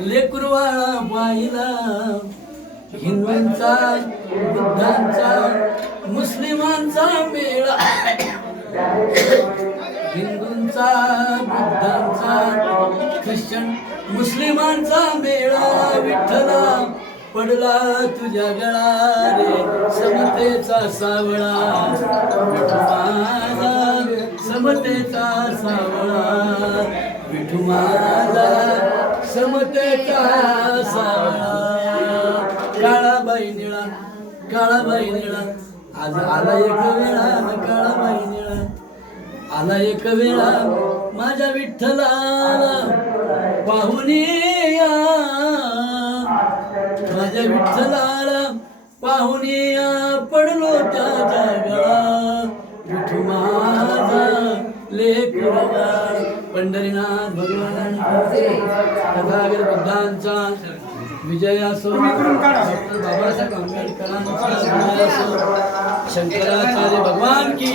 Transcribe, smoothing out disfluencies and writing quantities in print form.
लेकुरवाळा पाहिला हिंदूंचा बुद्धांचा मुस्लिमांचा मेळा हिंदूंचा बुद्धांचा ख्रिश्चन मुस्लिमांचा मेळा विठ्ठला पडला तुझ्या गळा रे समतेचा सावळा विठू माझा समतेचा सावळा विठू माझा समतेचा सावळा काळाबाई निळा आज आला एक वेळा काळाबाई निळा आला एक वेळा माझ्या विठ्ठलाला पाहुन या माझ्या विठ्ठलाला पाहुन या पडलो त्याच्या गळा विठू माझा लेकरवा पंढरीनाथ भगवान तथागत बुद्धांचा विजय असो डॉक्टर बाबासाहेब आंबेडकरांचा विजय असो शंकराचार्य भगवान की